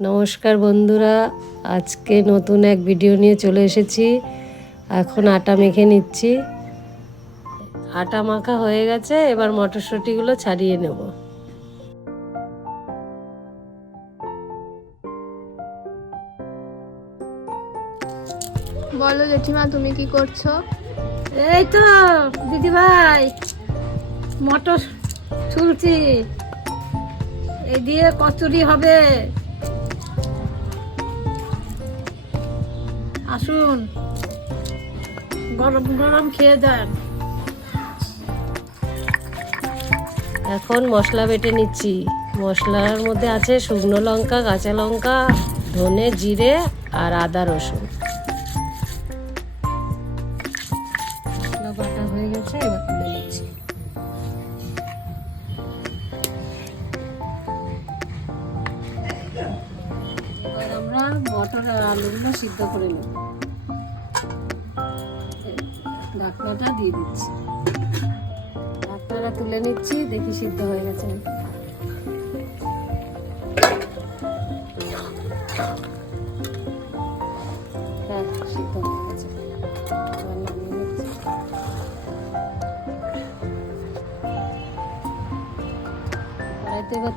নমস্কার বন্ধুরা আজকে নতুন এক ভিডিও নিয়ে চলে এসেছি। এখন আটা মেখে নিচ্ছি। আটা মাখা হয়ে গেছে এবার মটরশুঁটিগুলো ছাড়িয়ে নেব। বলো জেঠিমা তুমি কি করছ? এই তো দিদি ভাই মটর ছুলছি। এই দিয়ে কচুরি হবে। আসুন। গরম গরম খেয়ে যান। এখন মশলা বেটে নিচ্ছি। মশলার মধ্যে আছে শুকনো লঙ্কা, কাঁচা লঙ্কা, ধনে, জিরে আর আদা, রসুন। মটর আর আলুগুলো সিদ্ধ করে নেব। ঢাকনাটা দিয়ে দিচ্ছি। ঢাকনাটা তুলে নিচ্ছি, দেখি সিদ্ধ হয়ে গেছে। হ্যাঁ হয়ে গেছে।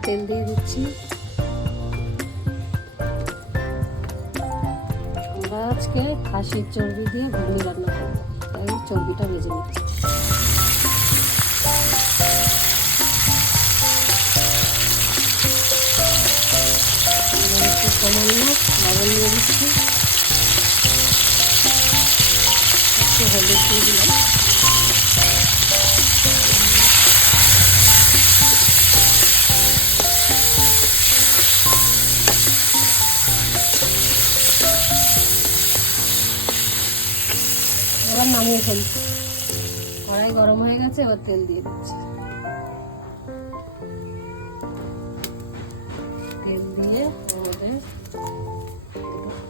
তেল দিয়ে দিচ্ছি। আজকে খাসির চর্বি দিয়ে ঘুগনি রান্না করব। তাই চর্বিটা ভেজে নিচ্ছি। সামান্য লবণ দিচ্ছি। একটু হলুদ দিয়ে দিলাম। নামিয়ে ফেলি কড়াই গরম হয়ে গেছে, এবার তেল দিয়ে দিচ্ছি। তেল দিয়ে আমাদের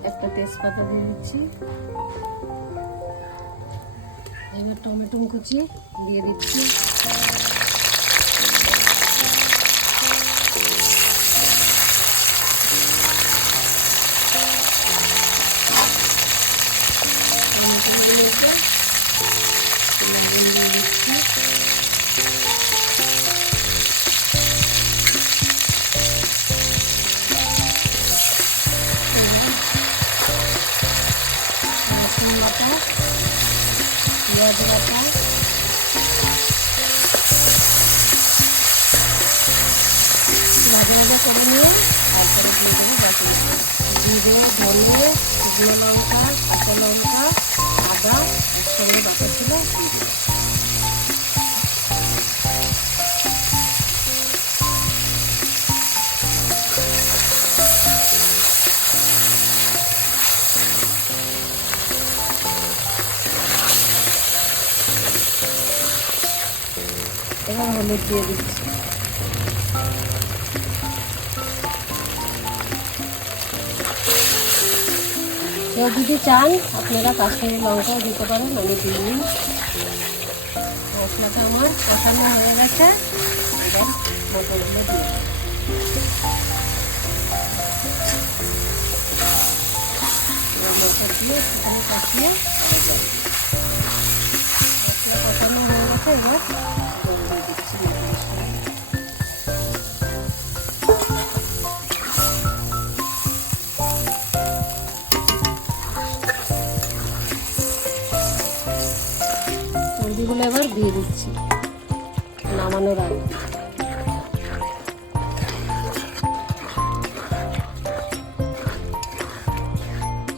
একটা তেজপাতা দিয়ে দিচ্ছি। এবার টমেটো কুচি দিয়ে দিচ্ছি। পেঁয়াজ বাটা মাঝে মাঝে করে নিয়ে তারপরে দিয়ে দেবো শুকনো লঙ্কা কাঁচা লঙ্কা এবার হলুদ দিয়ে দিচ্ছি কেউ যদি চান, আপনারা কাশ্মীরি লঙ্কাও দিতে পারেন, আমি দিইনি মশলাটা আমার কষানো হয়ে গেছে এবার মটরগুলো দিয়ে দিই। এবার মটর দিয়ে সেখানে কষিয়ে এবার মশলা কষানো হয়ে গেছে এবার সবজিগুলো এবার দিয়ে দিচ্ছি। নামানোর আগে।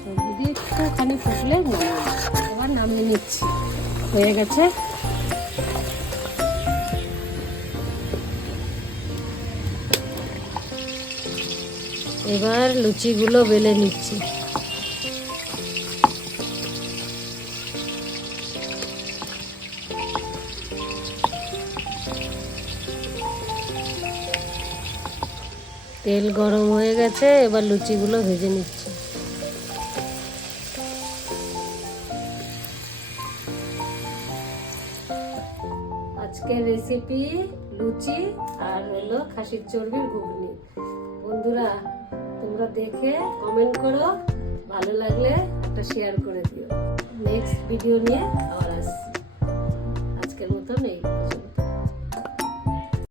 সবজি দিয়ে একটুখানি। এবার নামিয়ে নিচ্ছি। হয়ে গেছে। এবার লুচিগুলো বেলে নিচ্ছি। তেল গরম হয়ে গেছে, এবার লুচিগুলো ভেজে নিচ্ছি। আজকের রেসিপি লুচি আর হলো খাসির চর্বির ঘুগনি। বন্ধুরা, তোমরা দেখে কমেন্ট করো, ভালো লাগলে একটা শেয়ার করে দিও। নেক্সট ভিডিও নিয়ে আবার আসছি। আজকের মতন এই।